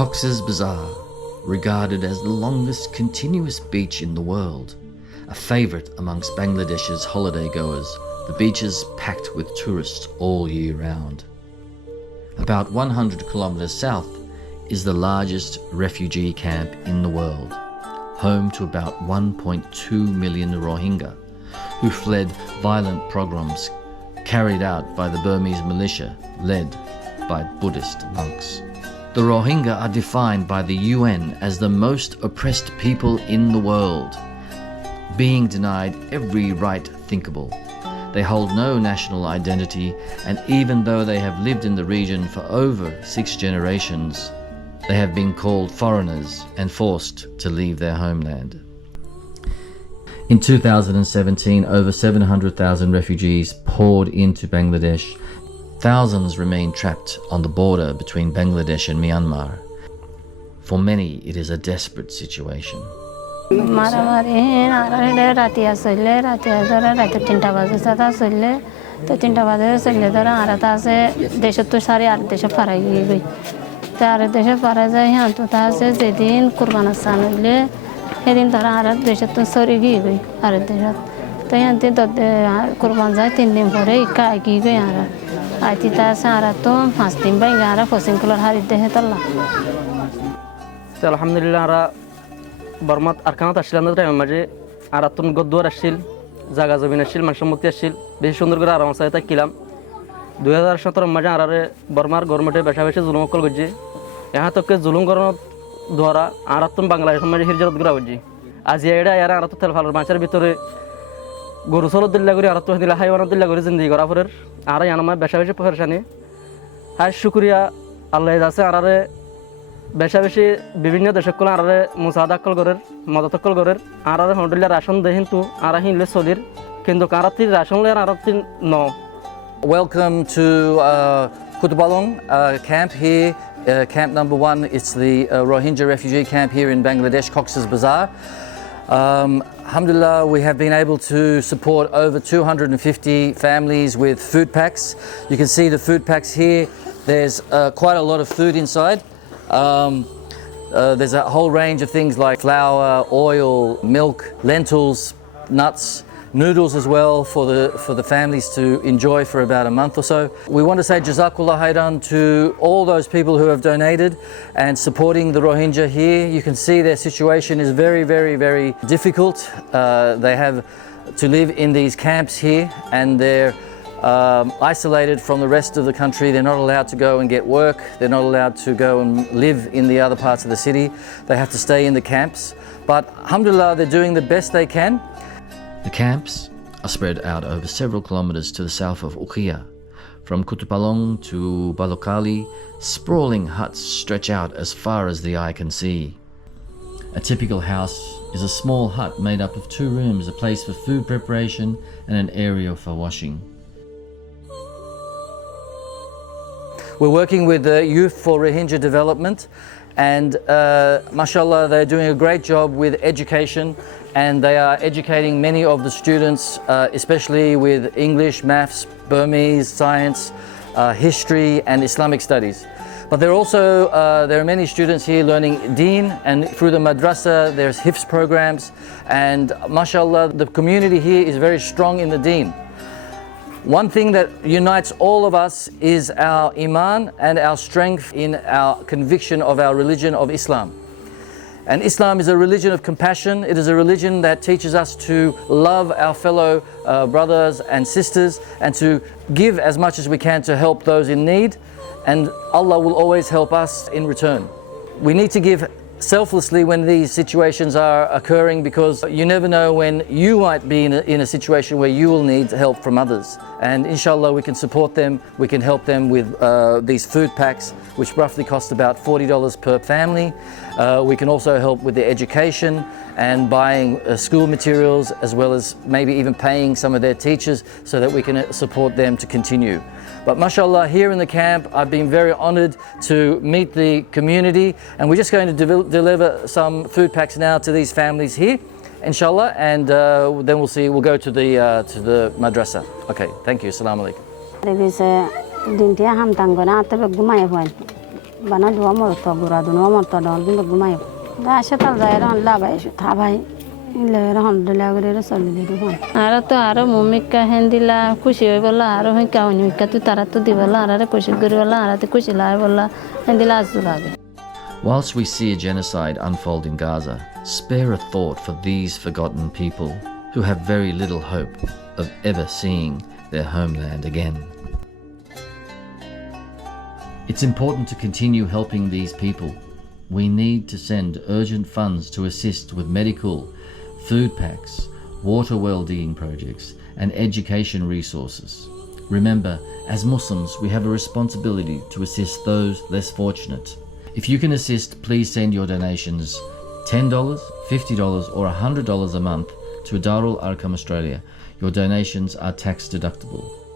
Cox's Bazar, regarded as the longest continuous beach in the world, a favourite amongst Bangladesh's holiday goers, the beach is packed with tourists all year round. About 100 kilometres south is the largest refugee camp in the world, home to about 1.2 million Rohingya, who fled violent pogroms carried out by the Burmese militia led by Buddhist monks. The Rohingya are defined by the UN as the most oppressed people in the world, being denied every right thinkable. They hold no national identity, and even though they have lived in the region for over 6 generations, they have been called foreigners and forced to leave their homeland. In 2017, over 700,000 refugees poured into Bangladesh. Thousands remain trapped on the border between Bangladesh and Myanmar. For many, it is a desperate situation. সেদিন তারা আর দেশের তো sorry গিয়ে গই আর দেশত তাই আনতে তো কুরবান যায় 3 দিন পরে ইকা কি গই আর আইতি তা সারা তো 5 দিন বাই আর ফসিং কুলার হারি দেহে তাল্লা তো আলহামদুলিল্লাহ আর বর্মাত আরকানাত আসলাম না টাইম মাঝে আর তুন গদ্দুয়ার আসছিল জায়গা জমিন আসছিল মানসম্মতি আসছিল বেশি সুন্দর করে আরাম সাথে থাকিলাম 2017 মাঝে আর বর্মার গভর্নমেন্টে বেশা বেশি জুলুম কল গজি यहाँ तक के जुलूम करने द्वारा आरातुन बांग्लादेश में हिजरत करा होजी आज एड़ा यार आरातु तेलफाल मांचर भितरे गरु सलो दिल्ला करी आरातु दिल्ला हाइवान दिल्ला करी जिंदगी करा फरेर आरा याना में बेशा बेशि परेशानी हाय शुक्रिया अल्लाह दासे आरारे बेशा बेशि विभिन्न देशकल आरारे मुसादा कल करेर मदद कल करेर आरारे हंडुल्ला राशन दे हिंतु आरा हिनले सलिर किंतु काराति राशन ले आराति no Welcome to Kutupalong camp here. Camp number 1, it's the Rohingya refugee camp here in Bangladesh, Cox's Bazar. Alhamdulillah, we have been able to support over 250 families with food packs. You can see the food packs here. There's quite a lot of food inside. There's a whole range of things like flour, oil, milk, lentils, nuts, noodles as well for the families to enjoy for about a month or so. We want to say Jazakallah Khairan to all those people who have donated and supporting the Rohingya here. You can see their situation is very, very, very difficult. They have to live in these camps here and they're isolated from the rest of the country. They're not allowed to go and get work. They're not allowed to go and live in the other parts of the city. They have to stay in the camps. But alhamdulillah, they're doing the best they can. The camps are spread out over several kilometres to the south of Ukhiya. From Kutupalong to Balokali, sprawling huts stretch out as far as the eye can see. A typical house is a small hut made up of 2 rooms, a place for food preparation and an area for washing. We're working with the Youth for Rohingya Development and mashallah, they're doing a great job with education and they are educating many of the students, especially with English, maths, Burmese, science, history and Islamic studies. But there are many students here learning Deen, and through the madrasa there's Hifz programs, and mashallah the community here is very strong in the Deen. One thing that unites all of us is our iman and our strength in our conviction of our religion of Islam. And Islam is a religion of compassion. It is a religion that teaches us to love our fellow brothers and sisters and to give as much as we can to help those in need. And Allah will always help us in return. We need to give selflessly when these situations are occurring, because you never know when you might be in a situation where you will need help from others. And inshallah we can support them, we can help them with these food packs, which roughly cost about $40 per family. We can also help with their education and buying school materials, as well as maybe even paying some of their teachers so that we can support them to continue. But mashallah, here in the camp, I've been very honoured to meet the community, and we're just going to deliver some food packs now to these families here, inshallah, and then we'll go to the madrasa. Okay, thank you. Assalamu alaikum. bana dua mo to gura do no mo to dal bin gumay da shatal zaira la bai shu tha bhai le ran de la gre sol de do ara to ara momika hendila khushi hoy bola ara hoy ka oni ka tu tara to di bola ara khushi gri bola ara te khushi la bola hendila azulage. Whilst we see a genocide unfold in Gaza, spare a thought for these forgotten people who have very little hope of ever seeing their homeland again. It's important to continue helping these people. We need to send urgent funds to assist with medical, food packs, water well-being projects, and education resources. Remember, as Muslims, we have a responsibility to assist those less fortunate. If you can assist, please send your donations $10, $50 or $100 a month to Darul Arqam Australia. Your donations are tax deductible.